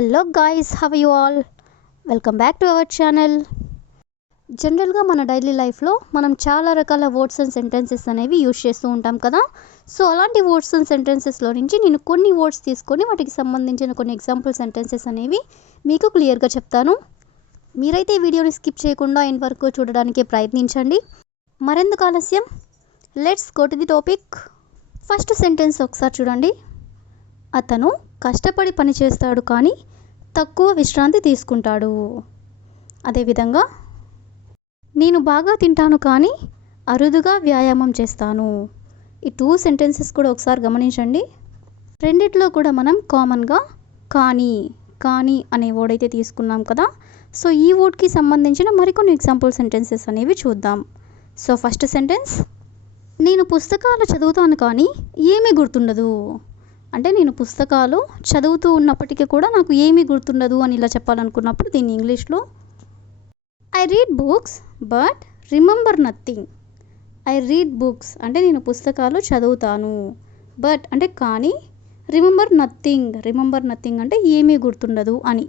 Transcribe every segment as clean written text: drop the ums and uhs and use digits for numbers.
Hello guys, have you all? Welcome back to our channel. జనరల్గా మన daily లైఫ్లో మనం చాలా రకాల వర్డ్స్ అండ్ సెంటెన్సెస్ అనేవి యూజ్ చేస్తూ ఉంటాం కదా. సో అలాంటి వర్డ్స్ అండ్ సెంటెన్సెస్లో నుంచి నేను కొన్ని వర్డ్స్ తీసుకొని వాటికి సంబంధించిన కొన్ని ఎగ్జాంపుల్ సెంటెన్సెస్ అనేవి మీకు క్లియర్గా చెప్తాను. మీరైతే ఈ వీడియోని స్కిప్ చేయకుండా ఎండ్ వరకు చూడడానికి ప్రయత్నించండి. మరెందుకు ఆలస్యం, let's go to the topic. First sentence ఒకసారి చూడండి. అతను కష్టపడి పని చేస్తాడు కానీ తక్కువ విశ్రాంతి తీసుకుంటాడు. అదేవిధంగా నేను బాగా తింటాను కానీ అరుదుగా వ్యాయామం చేస్తాను. ఈ టూ సెంటెన్సెస్ కూడా ఒకసారి గమనించండి. రెండిట్లో కూడా మనం కామన్గా కానీ కానీ అనే వర్డ్ అయితే తీసుకున్నాం కదా. సో ఈ వర్డ్కి సంబంధించిన మరికొన్ని ఎగ్జాంపుల్ సెంటెన్సెస్ అనేవి చూద్దాం. సో ఫస్ట్ సెంటెన్స్, నేను పుస్తకాలు చదువుతాను కానీ ఏమీ గుర్తుండదు. అంటే నేను పుస్తకాలు చదువుతూ ఉన్నప్పటికీ కూడా నాకు ఏమీ గుర్తుండదు అని ఇలా చెప్పాలనుకున్నప్పుడు దీన్ని ఇంగ్లీష్లో I read books but remember nothing. I read books అంటే నేను పుస్తకాలు చదువుతాను, బట్ అంటే కానీ, రిమెంబర్ నథింగ్ అంటే ఏమీ గుర్తుండదు అని.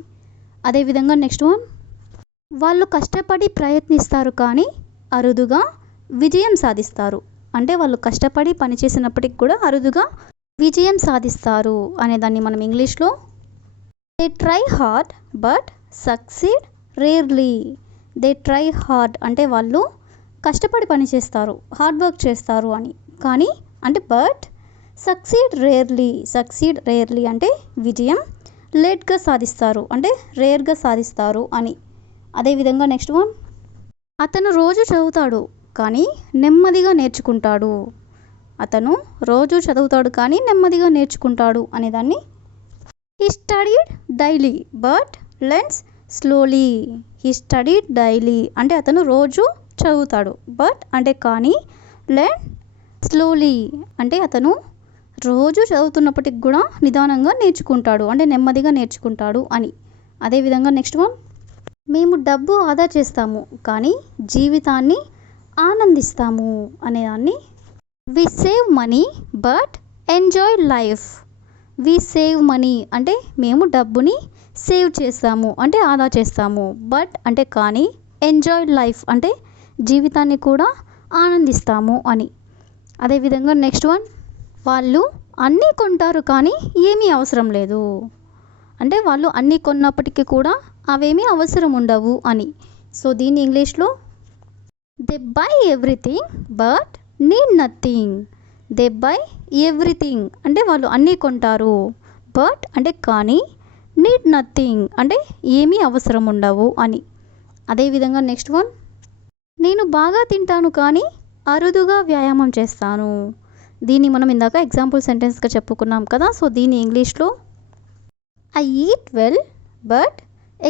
అదేవిధంగా నెక్స్ట్ వన్, వాళ్ళు కష్టపడి ప్రయత్నిస్తారు కానీ అరుదుగా విజయం సాధిస్తారు. అంటే వాళ్ళు కష్టపడి పనిచేసినప్పటికి కూడా అరుదుగా విజయం సాధిస్తారు అనేదాన్ని మనం ఇంగ్లీష్లో they try hard but succeed rarely. They try hard అంటే వాళ్ళు కష్టపడి పనిచేస్తారు, హార్డ్ వర్క్ చేస్తారు అని. కానీ అంటే బట్ సక్సీడ్ రేర్లీ అంటే విజయం లేట్గా సాధిస్తారు, అంటే రేర్గా సాధిస్తారు అని. అదేవిధంగా నెక్స్ట్ వన్, అతను రోజు చదువుతాడు కానీ నెమ్మదిగా నేర్చుకుంటాడు. అతను రోజు చదువుతాడు కానీ నెమ్మదిగా నేర్చుకుంటాడు అనేదాన్ని he studied daily but learns slowly. He studied daily అంటే అతను రోజు చదువుతాడు, బట్ అంటే కానీ, లెర్న్ స్లోలీ అంటే అతను రోజు చదువుతున్నప్పటికి కూడా నిదానంగా నేర్చుకుంటాడు, అంటే నెమ్మదిగా నేర్చుకుంటాడు అని. అదేవిధంగా నెక్స్ట్ వన్, మేము డబ్బు ఆదా చేస్తాము కానీ జీవితాన్ని ఆనందిస్తాము అనేదాన్ని we save money but enjoy life. We save money అంటే మేము డబ్బుని సేవ్ చేస్తాము, అంటే ఆదా చేస్తాము, బట్ అంటే కానీ, ఎంజాయ్ లైఫ్ అంటే జీవితాన్ని కూడా ఆనందిస్తాము అని. అదేవిధంగా నెక్స్ట్ వన్, వాళ్ళు అన్నీ కొంటారు కానీ ఏమీ అవసరం లేదు. అంటే వాళ్ళు అన్నీ కొన్నప్పటికీ కూడా అవేమీ అవసరం ఉండవు అని. సో దీన్ని ఇంగ్లీష్లో they by everything but need nothing. They by everything అంటే వాళ్ళు అన్నీ కొంటారు, బట్ అంటే కానీ, నీడ్ నథింగ్ అంటే ఏమీ అవసరం ఉండవు అని. అదేవిధంగా నెక్స్ట్ వన్, నేను బాగా తింటాను కానీ అరుదుగా వ్యాయామం చేస్తాను. దీన్ని మనం ఇందాక ఎగ్జాంపుల్ సెంటెన్స్గా చెప్పుకున్నాం కదా. సో దీన్ని ఇంగ్లీష్లో I eat well but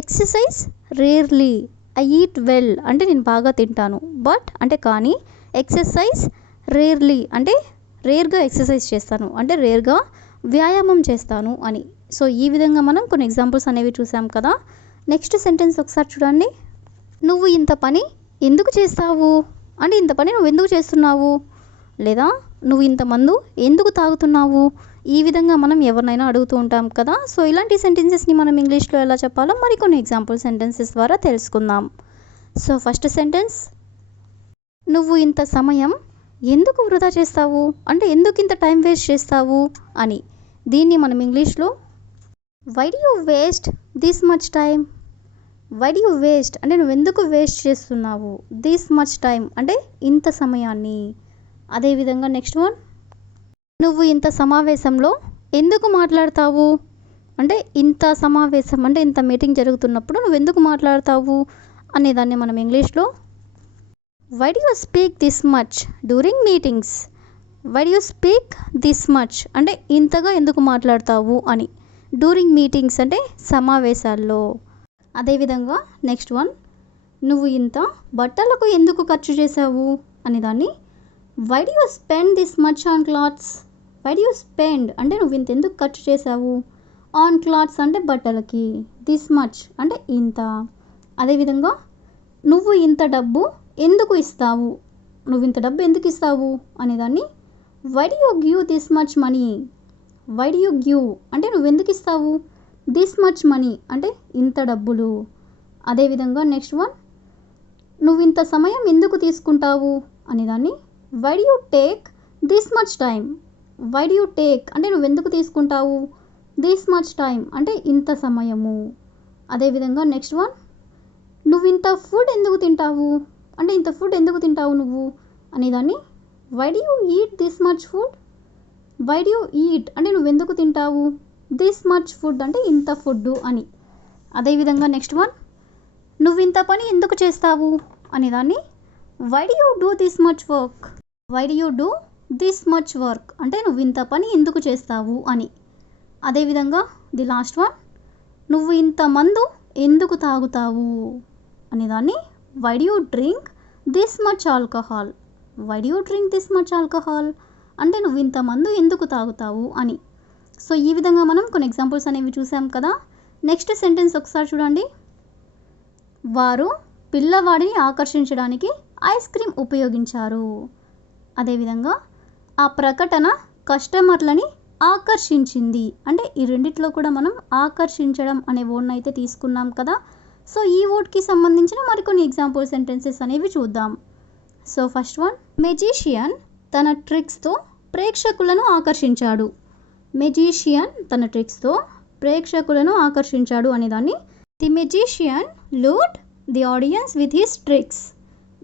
exercise rarely. I eat well అంటే నేను బాగా తింటాను, బట్ అంటే కానీ, ఎక్సర్సైజ్ రేర్లీ అంటే రేర్గా ఎక్సర్సైజ్ చేస్తాను, అంటే రేర్గా వ్యాయామం చేస్తాను అని. సో ఈ విధంగా మనం కొన్ని ఎగ్జాంపుల్స్ అనేవి చూసాం కదా. నెక్స్ట్ సెంటెన్స్ ఒకసారి చూడండి. నువ్వు ఇంత పని ఎందుకు చేస్తావు అంటే ఇంత పని నువ్వు ఎందుకు చేస్తున్నావు, లేదా నువ్వు ఇంత మందు ఎందుకు తాగుతున్నావు. ఈ విధంగా మనం ఎవరినైనా అడుగుతూ ఉంటాం కదా. సో ఇలాంటి సెంటెన్సెస్ని మనం ఇంగ్లీష్లో ఎలా చెప్పాలో మరికొన్ని ఎగ్జాంపుల్ సెంటెన్సెస్ ద్వారా తెలుసుకుందాం. సో ఫస్ట్ సెంటెన్స్, నువ్వు ఇంత సమయం ఎందుకు వృధా చేస్తావు అంటే ఎందుకు ఇంత టైం వేస్ట్ చేస్తావు అని. దీన్ని మనం ఇంగ్లీష్లో why do you waste this much time. Why do you waste అంటే నువ్వు ఎందుకు వేస్ట్ చేస్తున్నావు, దిస్ మచ్ టైం అంటే ఇంత సమయాన్ని. అదేవిధంగా నెక్స్ట్ వన్, నువ్వు ఇంత సమావేశంలో ఎందుకు మాట్లాడతావు అంటే ఇంత సమావేశం అంటే ఇంత మీటింగ్ జరుగుతున్నప్పుడు నువ్వు ఎందుకు మాట్లాడతావు అనేదాన్ని మనం ఇంగ్లీష్లో why do you speak this much during meetings. Why do you speak this much అంటే ఇంతగా ఎందుకు మాట్లాడతావు అని. డ్యూరింగ్ మీటింగ్స్ అంటే సమావేశాల్లో. అదేవిధంగా నెక్స్ట్ వన్, నువ్వు ఇంత బట్టలకు ఎందుకు ఖర్చు చేసావు అనేదాన్ని why do you spend this much on clothes. Why do you spend అంటే నువ్వు ఇంత ఎందుకు ఖర్చు చేసావు, ఆన్ క్లాత్స్ అంటే బట్టలకి, దిస్ మచ్ అంటే ఇంత. అదేవిధంగా నువ్వు ఇంత డబ్బు ఎందుకు ఇస్తావు, నువ్వు ఇంత డబ్బు ఎందుకు ఇస్తావు అనేదాన్ని why do you give this much money. Why do you give అంటే నువ్వు ఎందుకు ఇస్తావు, దిస్ మచ్ మనీ అంటే ఇంత డబ్బులు. అదేవిధంగా నెక్స్ట్ వన్, నువ్వు ఇంత సమయం ఎందుకు తీసుకుంటావు అనేదాన్ని why do you take this much time. Why do you take అంటే నువ్వు ఎందుకు తీసుకుంటావు, దిస్ మచ్ టైం అంటే ఇంత సమయము. అదేవిధంగా నెక్స్ట్ వన్, నువ్వు ఇంత ఫుడ్ ఎందుకు తింటావు అంటే ఇంత ఫుడ్ ఎందుకు తింటావు నువ్వు అనేదాన్ని why do you eat this much food. Why do you eat అంటే నువ్వు ఎందుకు తింటావు, దిస్ మచ్ ఫుడ్ అంటే ఇంత ఫుడ్ అని. అదేవిధంగా నెక్స్ట్ వన్, నువ్వు ఇంత పని ఎందుకు చేస్తావు అనేదాన్ని why do you do this much work. Why do you do this much work అంటే నువ్వు ఇంత పని ఎందుకు చేస్తావు అని. అదేవిధంగా ది లాస్ట్ వన్, నువ్వు ఇంత మందు ఎందుకు తాగుతావు అనేదాన్ని why do you drink this much alcohol. Why do you drink this much alcohol అంటే నువ్వు ఇంత మందు ఎందుకు తాగుతావు అని. సో ఈ విధంగా మనం కొన్ని ఎగ్జాంపుల్స్ అనేవి చూసాం కదా. నెక్స్ట్ సెంటెన్స్ ఒకసారి చూడండి. వారు పిల్లవాడిని ఆకర్షించడానికి ఐస్ క్రీమ్ ఉపయోగించారు. అదేవిధంగా ఆ ప్రకటన కస్టమర్లని ఆకర్షించింది అంటే ఈ రెండిట్లో కూడా మనం ఆకర్షించడం అనే వర్డ్ని అయితే తీసుకున్నాం కదా. సో ఈ వర్డ్కి సంబంధించిన మరికొన్ని ఎగ్జాంపుల్ సెంటెన్సెస్ అనేవి చూద్దాం. సో ఫస్ట్ వన్, మెజీషియన్ తన ట్రిక్స్తో ప్రేక్షకులను ఆకర్షించాడు. మెజీషియన్ తన ట్రిక్స్తో ప్రేక్షకులను ఆకర్షించాడు అనేదాన్ని the magician lured the audience with his tricks.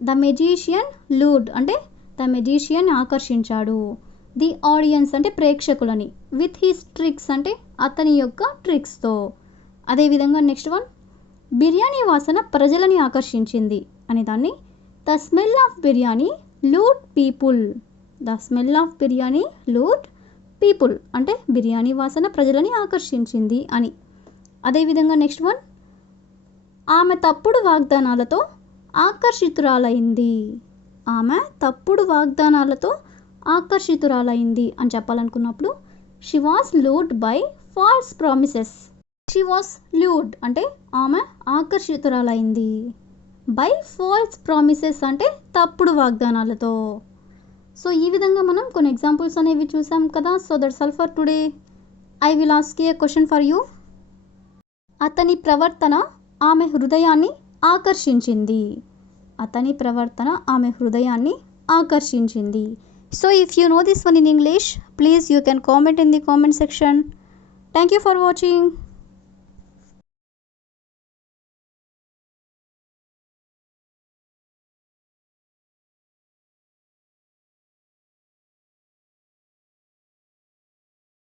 The magician lured అంటే ద మెజీషియన్ ఆకర్షించాడు, ది ఆడియన్స్ అంటే ప్రేక్షకులని, విత్ హిస్ ట్రిక్స్ అంటే అతని యొక్క ట్రిక్స్తో. అదేవిధంగా నెక్స్ట్ వన్, బిర్యానీ వాసన ప్రజలని ఆకర్షించింది అనేదాన్ని the smell of biryani lured people. The smell of biryani lured people అంటే బిర్యానీ వాసన ప్రజలని ఆకర్షించింది అని. అదేవిధంగా నెక్స్ట్ వన్, ఆమె తప్పుడు వాగ్దానాలతో ఆకర్షితురాలైంది. ఆమె తప్పుడు వాగ్దానాలతో ఆకర్షితురాలైంది అని చెప్పాలనుకున్నప్పుడు she was lured by false promises. She was lured అంటే ఆమె ఆకర్షితురాలైంది, బై ఫాల్స్ ప్రామిసెస్ అంటే తప్పుడు వాగ్దానాలతో. సో ఈ విధంగా మనం కొన్ని ఎగ్జాంపుల్స్ అనేవి చూసాం కదా. So that's all for today. I will ask a question for you. అతని ప్రవర్తన ఆమె హృదయాన్ని ఆకర్షించింది. అతని ప్రవర్తన ఆమె హృదయాన్ని ఆకర్షించింది. So if you know this one in English, please you can comment in the comment section. Thank you for watching.